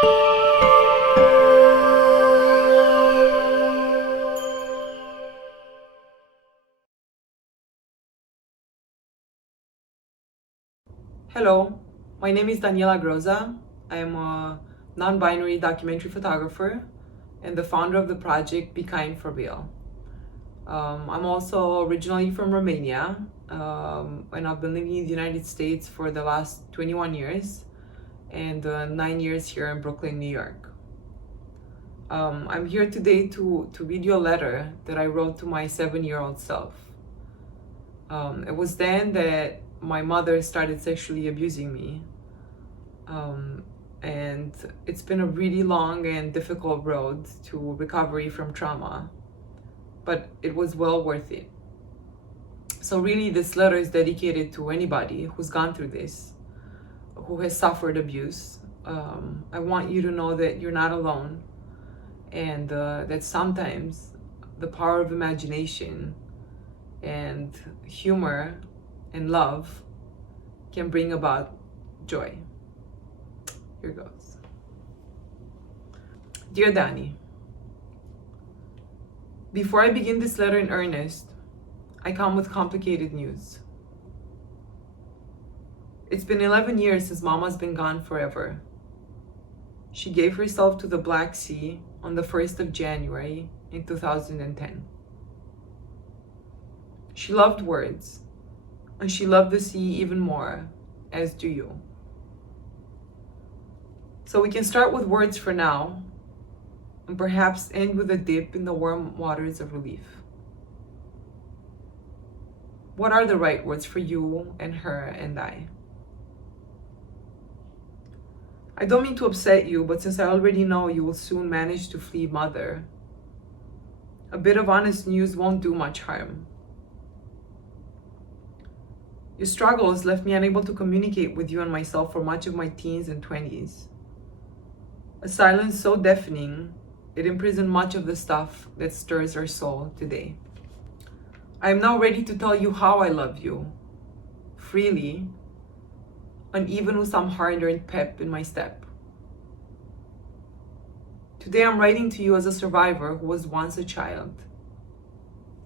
Hello, my name is Daniela Groza. I am a non-binary documentary photographer and the founder of the project Be Kind for Real. I'm also originally from Romania, and I've been living in the United States for the last 21 years and 9 years here in Brooklyn, New York. I'm here today to read you a letter that I wrote to my 7-year-old self. It was then that my mother started sexually abusing me. And it's been a really long and difficult road to recovery from trauma, but it was well worth it. So really, this letter is dedicated to anybody who's gone through this, who has suffered abuse. I want you to know that you're not alone, and that sometimes the power of imagination and humor and love can bring about joy. Here goes. Dear Danny, before I begin this letter in earnest, I come with complicated news. It's been 11 years since Mama's been gone forever. She gave herself to the Black Sea on the 1st of January in 2010. She loved words, and she loved the sea even more, as do you. So we can start with words for now, and perhaps end with a dip in the warm waters of relief. What are the right words for you and her and I? I don't mean to upset you, but since I already know you will soon manage to flee Mother, a bit of honest news won't do much harm. Your struggles left me unable to communicate with you and myself for much of my teens and 20s. A silence so deafening, it imprisoned much of the stuff that stirs our soul today. I am now ready to tell you how I love you, freely, and even with some hard-earned pep in my step. Today I'm writing to you as a survivor who was once a child.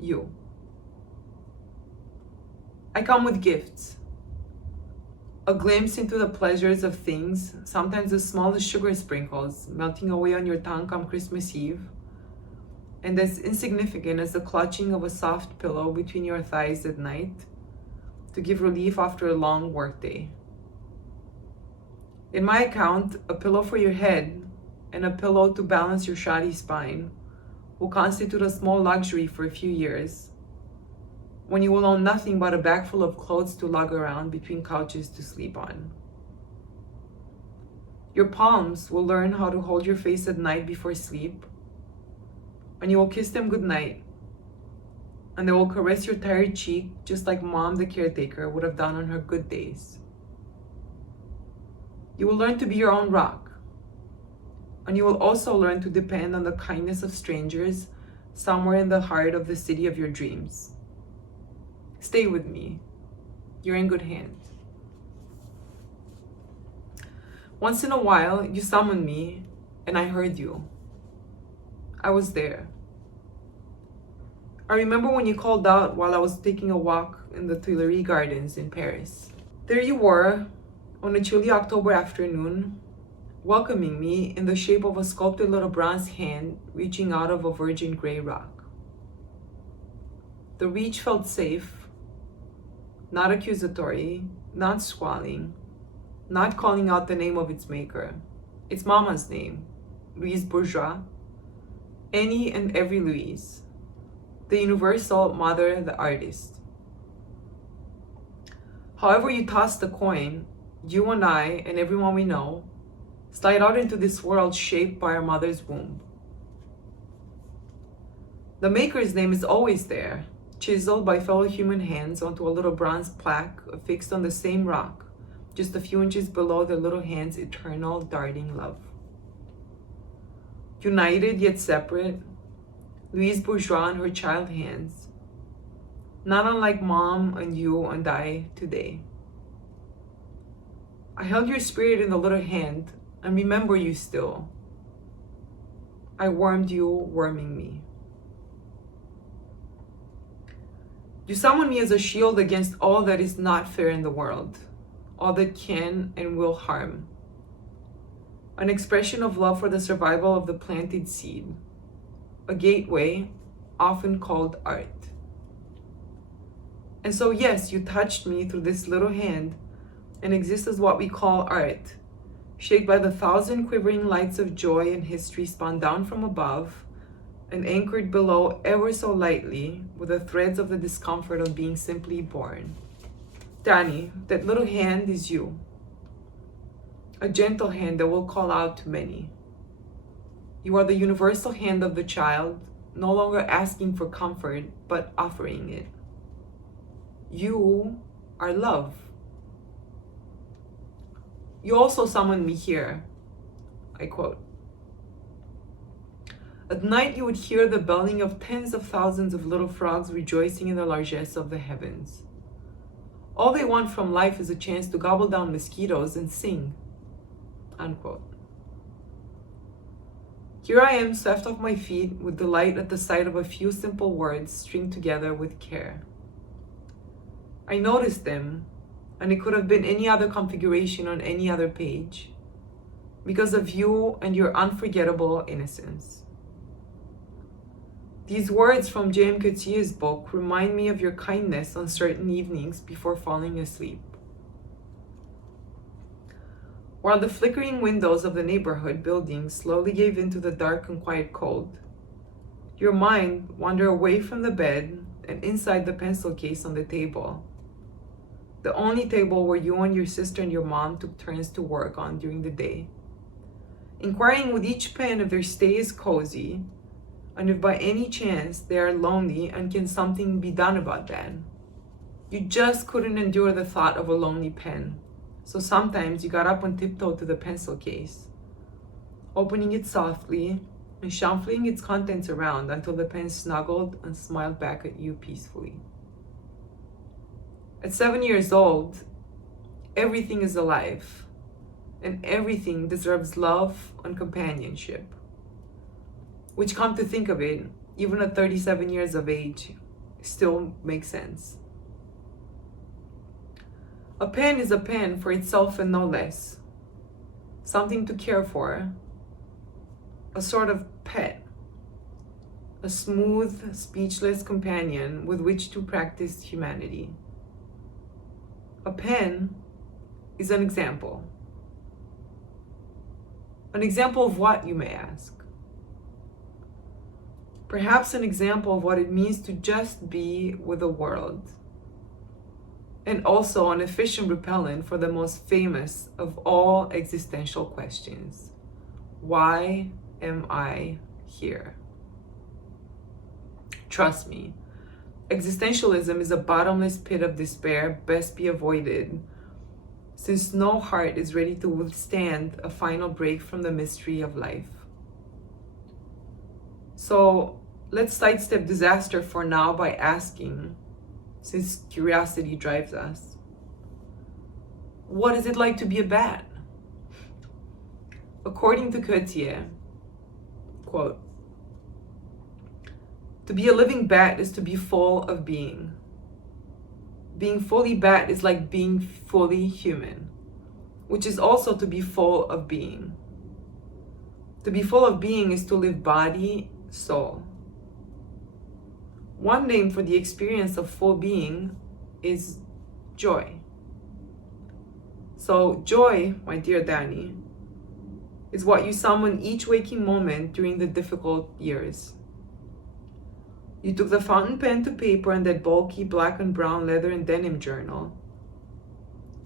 You. I come with gifts. A glimpse into the pleasures of things, sometimes as small as sugar sprinkles melting away on your tongue come Christmas Eve, and as insignificant as the clutching of a soft pillow between your thighs at night to give relief after a long workday. In my account, a pillow for your head and a pillow to balance your shoddy spine will constitute a small luxury for a few years, when you will own nothing but a bag full of clothes to lug around between couches to sleep on. Your palms will learn how to hold your face at night before sleep, and you will kiss them goodnight, and they will caress your tired cheek just like Mom, the caretaker, would have done on her good days. You will learn to be your own rock, and you will also learn to depend on the kindness of strangers somewhere in the heart of the city of your dreams. Stay with me. You're in good hands. Once in a while, you summoned me, and I heard you. I was there. I remember when you called out while I was taking a walk in the Tuileries Gardens in Paris. There you were, on a chilly October afternoon, welcoming me in the shape of a sculpted little bronze hand reaching out of a virgin gray rock. The reach felt safe, not accusatory, not squalling, not calling out the name of its maker. It's Mama's name, Louise Bourgeois, any and every Louise, the universal mother, the artist. However you toss the coin, you and I and everyone we know slide out into this world shaped by our mother's womb. The maker's name is always there, chiseled by fellow human hands onto a little bronze plaque affixed on the same rock, just a few inches below their little hands' eternal darting love. United yet separate, Louise Bourgeois and her child hands, not unlike Mom and you and I today. I held your spirit in the little hand and remember you still. I wormed you, worming me. You summon me as a shield against all that is not fair in the world, all that can and will harm. An expression of love for the survival of the planted seed, a gateway often called art. And so yes, you touched me through this little hand and exist as what we call art, shaped by the 1,000 quivering lights of joy and history spun down from above and anchored below ever so lightly with the threads of the discomfort of being simply born. Danny, that little hand is you. A gentle hand that will call out to many. You are the universal hand of the child, no longer asking for comfort, but offering it. You are love. You also summoned me here. I quote. At night you would hear the belling of tens of thousands of little frogs rejoicing in the largesse of the heavens. All they want from life is a chance to gobble down mosquitoes and sing. Unquote. Here I am, swept off my feet with delight at the sight of a few simple words stringed together with care. I noticed them, and it could have been any other configuration on any other page, because of you and your unforgettable innocence. These words from J.M. Coetzee book remind me of your kindness on certain evenings before falling asleep. While the flickering windows of the neighborhood buildings slowly gave into the dark and quiet cold, your mind wandered away from the bed and inside the pencil case on the table, the only table where you and your sister and your mom took turns to work on during the day, inquiring with each pen if their stay is cozy, and if by any chance they are lonely and can something be done about that. You just couldn't endure the thought of a lonely pen, so sometimes you got up on tiptoe to the pencil case, opening it softly and shuffling its contents around until the pen snuggled and smiled back at you peacefully. At 7 years old, everything is alive, and everything deserves love and companionship, which, come to think of it, even at 37 years of age, still makes sense. A pen is a pen for itself and no less, something to care for, a sort of pet, a smooth, speechless companion with which to practice humanity. A pen is an example. An example of what, you may ask? Perhaps an example of what it means to just be with the world, and also an efficient repellent for the most famous of all existential questions. Why am I here? Trust me, existentialism is a bottomless pit of despair best be avoided, since no heart is ready to withstand a final break from the mystery of life. So let's sidestep disaster for now by asking, since curiosity drives us, what is it like to be a bat? According to Coetzee, quote, to be a living bat is to be full of being. Being fully bat is like being fully human, which is also to be full of being. To be full of being is to live body, soul. One name for the experience of full being is joy. So joy, my dear Danny, is what you summon each waking moment during the difficult years. You took the fountain pen to paper and that bulky black and brown leather and denim journal,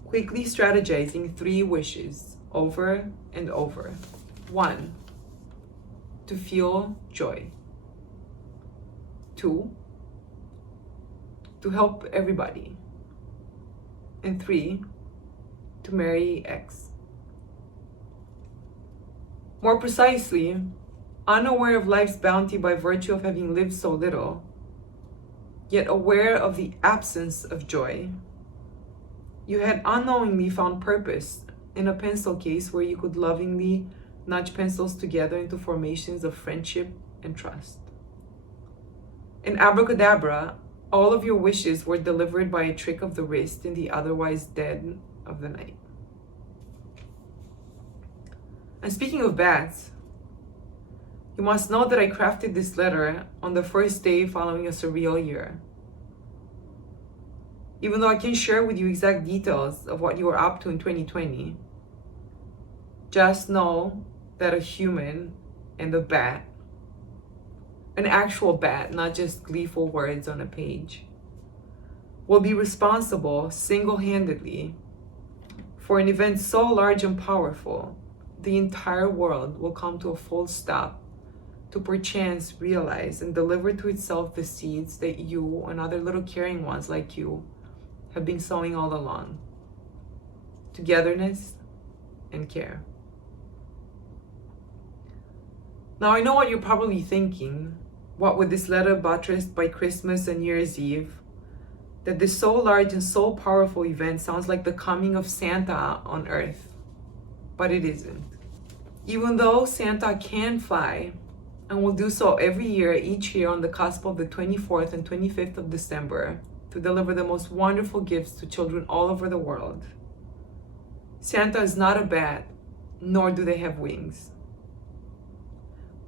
quickly strategizing 3 wishes over and over. 1, to feel joy. 2, to help everybody. And 3, to marry X. More precisely, unaware of life's bounty by virtue of having lived so little, yet aware of the absence of joy, you had unknowingly found purpose in a pencil case where you could lovingly nudge pencils together into formations of friendship and trust. In abracadabra, all of your wishes were delivered by a trick of the wrist in the otherwise dead of the night. And speaking of bats, you must know that I crafted this letter on the first day following a surreal year. Even though I can share with you exact details of what you were up to in 2020, just know that a human and a bat, an actual bat, not just gleeful words on a page, will be responsible single-handedly for an event so large and powerful, the entire world will come to a full stop to perchance realize and deliver to itself the seeds that you and other little caring ones like you have been sowing all along. Togetherness and care. Now I know what you're probably thinking. What with this letter buttressed by Christmas and New Year's Eve, that this so large and so powerful event sounds like the coming of Santa on Earth. But it isn't. Even though Santa can fly, and will do so every year, each year on the cusp of the 24th and 25th of December, to deliver the most wonderful gifts to children all over the world, Santa is not a bat, nor do they have wings.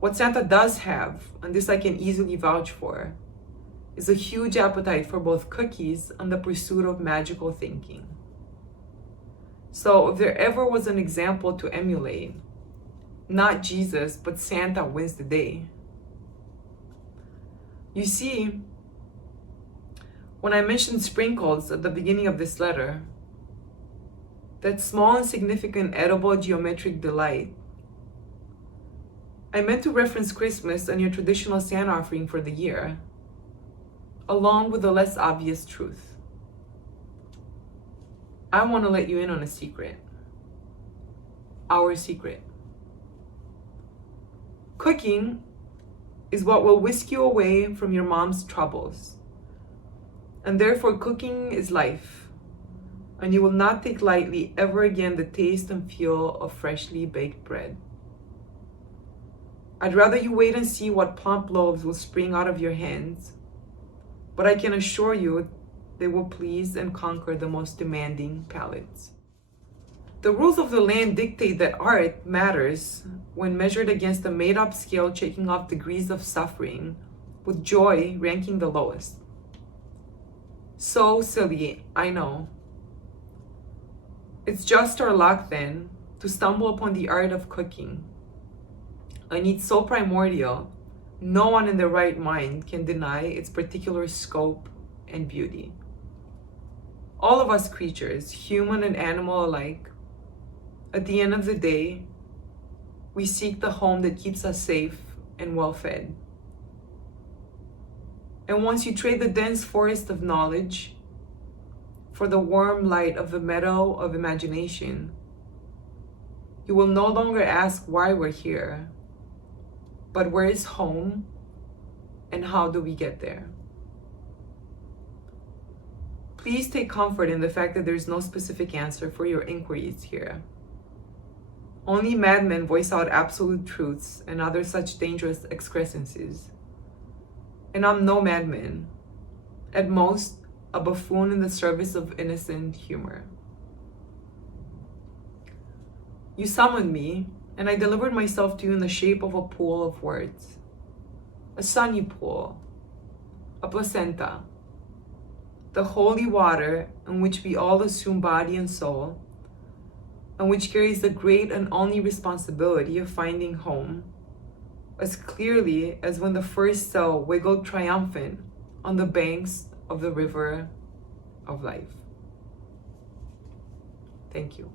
What Santa does have, and this I can easily vouch for, is a huge appetite for both cookies and the pursuit of magical thinking. So if there ever was an example to emulate, not Jesus, but Santa wins the day. You see, when I mentioned sprinkles at the beginning of this letter, that small insignificant edible geometric delight, I meant to reference Christmas and your traditional Santa offering for the year, along with the less obvious truth. I want to let you in on a secret. Our secret. Cooking is what will whisk you away from your mom's troubles. And therefore cooking is life. And you will not take lightly ever again the taste and feel of freshly baked bread. I'd rather you wait and see what plump loaves will spring out of your hands, but I can assure you they will please and conquer the most demanding palates. The rules of the land dictate that art matters when measured against a made-up scale checking off degrees of suffering, with joy ranking the lowest. So silly, I know. It's just our luck then to stumble upon the art of cooking. A need so primordial, no one in their right mind can deny its particular scope and beauty. All of us creatures, human and animal alike, at the end of the day, we seek the home that keeps us safe and well-fed. And once you trade the dense forest of knowledge for the warm light of the meadow of imagination, you will no longer ask why we're here, but where is home and how do we get there? Please take comfort in the fact that there's no specific answer for your inquiries here. Only madmen voice out absolute truths and other such dangerous excrescences. And I'm no madman. At most, a buffoon in the service of innocent humor. You summoned me, and I delivered myself to you in the shape of a pool of words. A sunny pool, a placenta, the holy water in which we all assume body and soul, and which carries the great and only responsibility of finding home, as clearly as when the first cell wiggled triumphant on the banks of the river of life. Thank you.